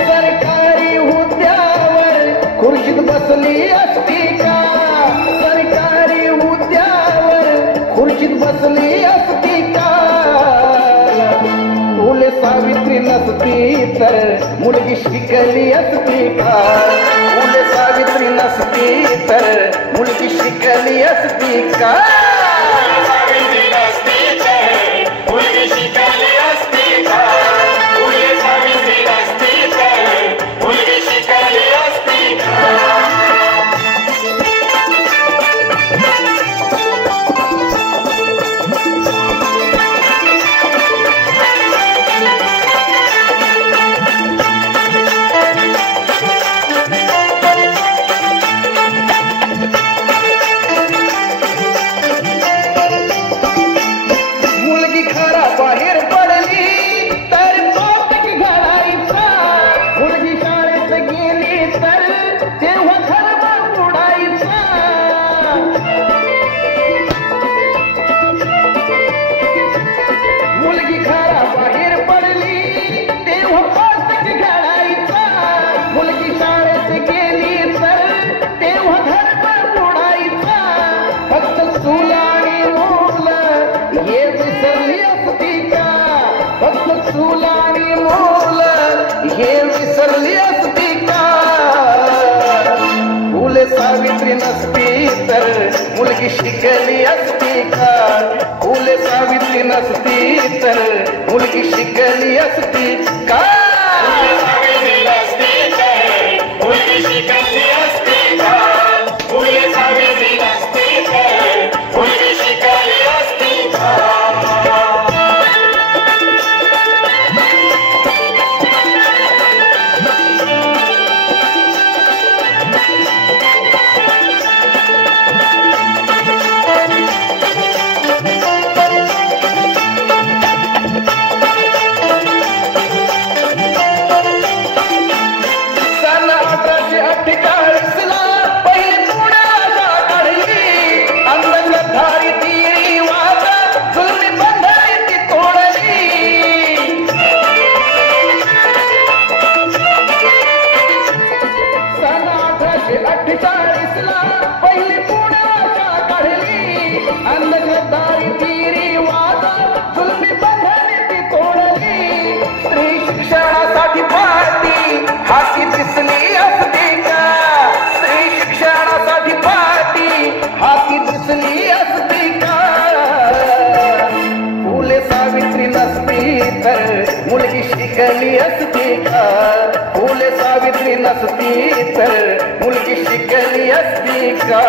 सरकारी हुद्द्यावर खुर्चीत बसली असती का? सरकारी हुद्द्यावर खुर्चीत बसली असती का? फुले सावित्री नसती तर मुलगी शिकली असती का? फुले सावित्री नसती तर मुलगी शिकली असती का? बाहेर पडली तर तोच घालायचा. मुलगी शाळेत गेली तर तेव्हा खरबा उडायचा. मुलगी खरा बाहेर पडली तेव्हा पातक घालायचा. मुलगी शाळेत गेली तर तेव्हा खरबा उडायचा. फक्त चूल आणि मूल हे विसरली असती का? फक्त चूल आणि मूल हे विसरली असती का? फुले सावित्री नसती तर मुलगी शिकली असती का? फुले सावित्री नसती तर मुलगी शिकली असती का? पहिली पुण्याच्या काढली अंधश्रद्धारी तिरी वादा जुलमी बंधने ती तोडली. स्त्री शिक्षणासाठी पार्टी हाती दिसली असती का? स्त्री शिक्षणासाठी पार्टी हाती दिसली असती का? फुले सावित्री नसती तर मुलगी शिकली असती का? फुले सावित्री नसती तर मुलगी शिकली असती का?